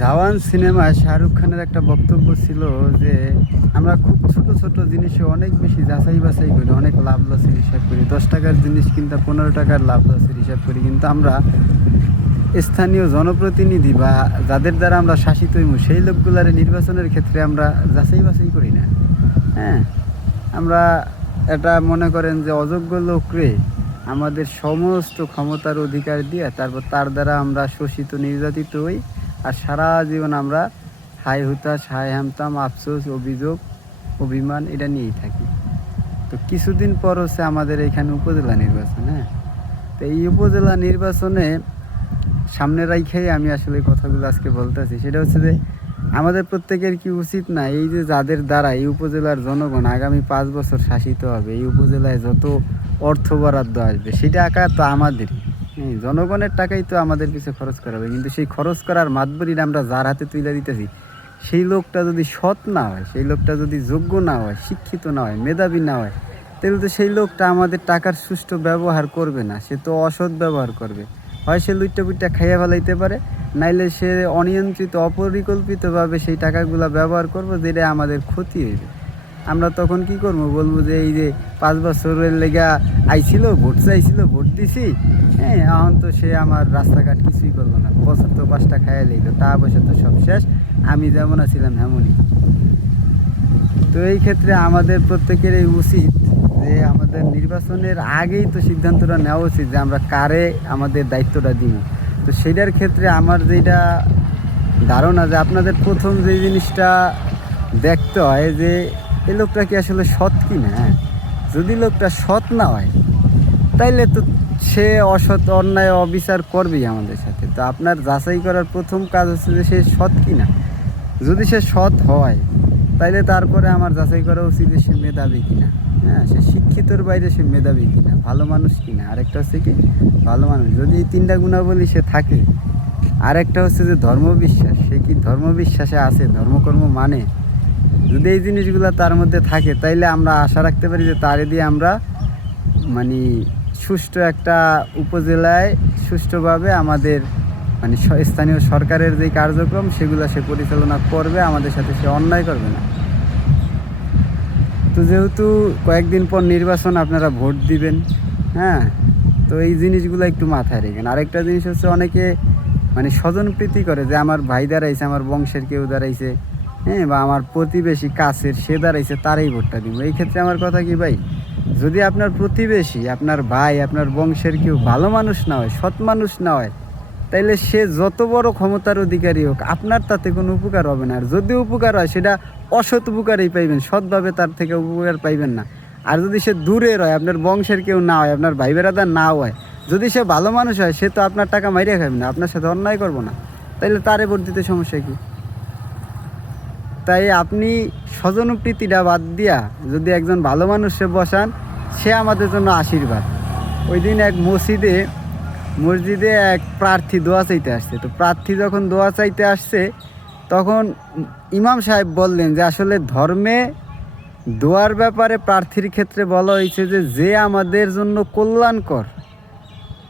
জাওয়ান সিনেমায় শাহরুখ খানের একটা বক্তব্য ছিল যে, আমরা খুব ছোট ছোট জিনিসে অনেক বেশি যাচাই বাছাই করি, অনেক লাভ লসের হিসাব করি। দশ টাকার জিনিস কিনতে পনেরো টাকার লাভ লসের হিসাব করি। কিন্তু আমরা স্থানীয় জনপ্রতিনিধি বা যাদের দ্বারা আমরা শাসিত হইব সেই লোকগুলার নির্বাচনের ক্ষেত্রে আমরা যাচাই বাছাই করি না। হ্যাঁ আমরা এটা মনে করেন যে অযোগ্য লোকরে আমাদের সমস্ত ক্ষমতার অধিকার দিয়ে তারপর তার দ্বারা আমরা শোষিত, নির্যাতিত হই। আর সারা জীবন আমরা হাই হুতাশ হাই হামতাম, আফসোস, অভিযোগ, অভিমান এটা নিয়েই থাকি। তো কিছুদিন পর হচ্ছে আমাদের এখানে উপজেলা নির্বাচন হ্যাঁ? তো এই উপজেলা নির্বাচনে সামনে রাইখাই আমি আসলে কথাগুলো আজকে বলতেছি। সেটা হচ্ছে যে আমাদের প্রত্যেকের কি উচিত না, এই যে যাদের দ্বারা এই উপজেলার জনগণ আগামী পাঁচ বছর শাসিত হবে, এই উপজেলায় যত অর্থ বরাদ্দ আসবে, সেটা আঁকা তো আমাদেরই। জনগণের টাকাই তো আমাদের পিছনে খরচ করা হবে কিন্তু সেই খরচ করার মাতবরিটা আমরা যার হাতে তুলে দিতেছি, সেই লোকটা যদি সৎ না হয়, সেই লোকটা যদি যোগ্য না হয়, শিক্ষিত না হয়, মেধাবী না হয়, তাহলে তো সেই লোকটা আমাদের টাকার সুষ্ঠু ব্যবহার করবে না। সে তো অসৎ ব্যবহার করবে। হয় সে লুইটা পুইটা খাইয়া ফেলাইতে পারে, নাইলে সে অনিয়ন্ত্রিত, অপরিকল্পিতভাবে সেই টাকাগুলো ব্যবহার করব যেটা আমাদের ক্ষতি হইবে। আমরা তখন কি করব? বলব যে এই যে পাঁচ বছরের লেগা আইছিল, ভোট চাইছিল, ভোট দিছি হ্যাঁ এখন তো সে আমার রাস্তাঘাট কিছুই করল না। বছর তো পাঁচটা খাইয়া লইলো, তা পয়সা তো সব শেষ। আমি যেমন আছিলাম তেমনই তো এই ক্ষেত্রে আমাদের প্রত্যেকের এই উচিত যে আমাদের নির্বাচনের আগেই তো সিদ্ধান্তটা নেওয়া উচিত যে আমরা কারে আমাদের দায়িত্বটা দিব। তো সেটার ক্ষেত্রে আমার যেটা ধারণা যে আপনাদের প্রথম যে জিনিসটা দেখতে হয় যে এই লোকটা কি আসলে সৎ কি না হ্যাঁ? যদি লোকটা সৎ না হয়, তাইলে তো সে অসৎ অন্যায় অবিচার করবেই আমাদের সাথে। তো আপনার যাচাই করার প্রথম কাজ হচ্ছে যে সে সৎ কি না যদি সে সৎ হয়, তাইলে তারপরে আমার যাচাই করা উচিত যে সে মেধাবী কিনা। হ্যাঁ সে শিক্ষিতর বাইরে সে মেধাবী কিনা, ভালো মানুষ কিনা। আরেকটা হচ্ছে কি, ভালো মানুষ। যদি এই তিনটা গুণাবলী সে থাকে, আরেকটা হচ্ছে যে ধর্মবিশ্বাস। সে কি ধর্মবিশ্বাসে আছে, ধর্মকর্ম মানে? যদি এই জিনিসগুলো তার মধ্যে থাকে, তাইলে আমরা আশা রাখতে পারি যে তারে দিয়ে আমরা মানে সুষ্ঠু একটা উপজেলায় সুষ্ঠুভাবে আমাদের মানে স্থানীয় সরকারের যে কার্যক্রম, সেগুলো সে পরিচালনা করবে, আমাদের সাথে সে অন্যায় করবে না। তো যেহেতু কয়েকদিন পর নির্বাচন, আপনারা ভোট দিবেন হ্যাঁ? তো এই জিনিসগুলো একটু মাথায় রেখেন। আরেকটা জিনিস হচ্ছে, অনেকে মানে স্বজনপ্রীতি করে যে আমার ভাই দাঁড়াইছে, আমার বংশের কেউ দাঁড়াইছে হ্যাঁ? বা আমার প্রতিবেশী কাছের সে দাঁড়াইছে, তারাই ভোটটা দিব। এই ক্ষেত্রে আমার কথা কি ভাই? যদি আপনার প্রতিবেশী, আপনার ভাই, আপনার বংশের কেউ ভালো মানুষ না হয়, সৎ মানুষ না হয়, তাইলে সে যত বড় ক্ষমতার অধিকারী হোক, আপনার তাতে কোনো উপকার হবে না। আর যদি উপকার হয়, সেটা অসৎ উপকারই পাইবেন, সৎভাবে তার থেকে উপকার পাইবেন না। আর যদি সে দূরের হয় আপনার বংশের কেউ না হয়, আপনার ভাই বেড়াদার না হয়, যদি সে ভালো মানুষ হয়, সে তো আপনার টাকা মাইরিয়া খাবে না, আপনার সাথে অন্যায় করব না। তাইলে তারে দিতে সমস্যা কি? তাই আপনি স্বজনপ্রীতিটা বাদ দিয়া যদি একজন ভালো মানুষে বসান, সে আমাদের জন্য আশীর্বাদ। ওই দিন এক মসজিদে মসজিদে এক প্রার্থী দোয়া চাইতে আসছে। তো প্রার্থী যখন দোয়া চাইতে আসছে, তখন ইমাম সাহেব বললেন যে, আসলে ধর্মে দোয়ার ব্যাপারে প্রার্থীর ক্ষেত্রে বলা হয়েছে যে যে আমাদের জন্য কল্যাণকর,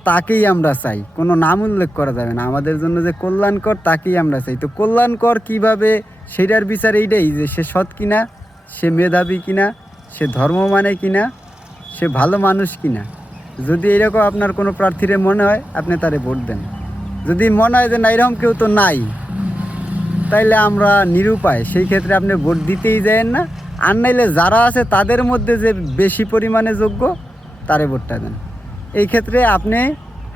তাকেই আমরা চাই। কোনো নাম উল্লেখ করা যাবে না। আমাদের জন্য যে কল্যাণকর, তাকেই আমরা চাই। তো কল্যাণকর কীভাবে সেটার বিচার এইটাই যে সে সৎ কিনা, সে মেধাবী কিনা, সে ধর্ম মানে কিনা, সে ভালো মানুষ কিনা। যদি এরকম আপনার কোনো প্রার্থীরে মনে হয়, আপনি তারে ভোট দেন। যদি মনে হয় যে না, এরকম কেউ তো নাই, তাইলে আমরা নিরুপায়। সেই ক্ষেত্রে আপনি ভোট দিতেই যায়েন না। আর নাইলে যারা আছে, তাদের মধ্যে যে বেশি পরিমাণে যোগ্য, তারে ভোটটা দেন। এই ক্ষেত্রে আপনি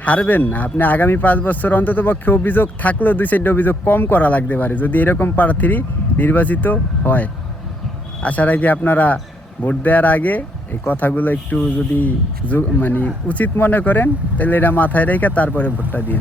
হারবেন না। আপনি আগামী পাঁচ বছর অন্তত পক্ষে অভিযোগ থাকলেও দুই সাইডে অভিযোগ কম করা লাগতে পারে, যদি এরকম প্রার্থী নির্বাচিত হয়। আশা রাখি আপনারা ভোট দেওয়ার আগে এই কথাগুলো একটু যদি মানে উচিত মনে করেন, তাহলে এটা মাথায় রেখে তারপরে ভোটটা দিন।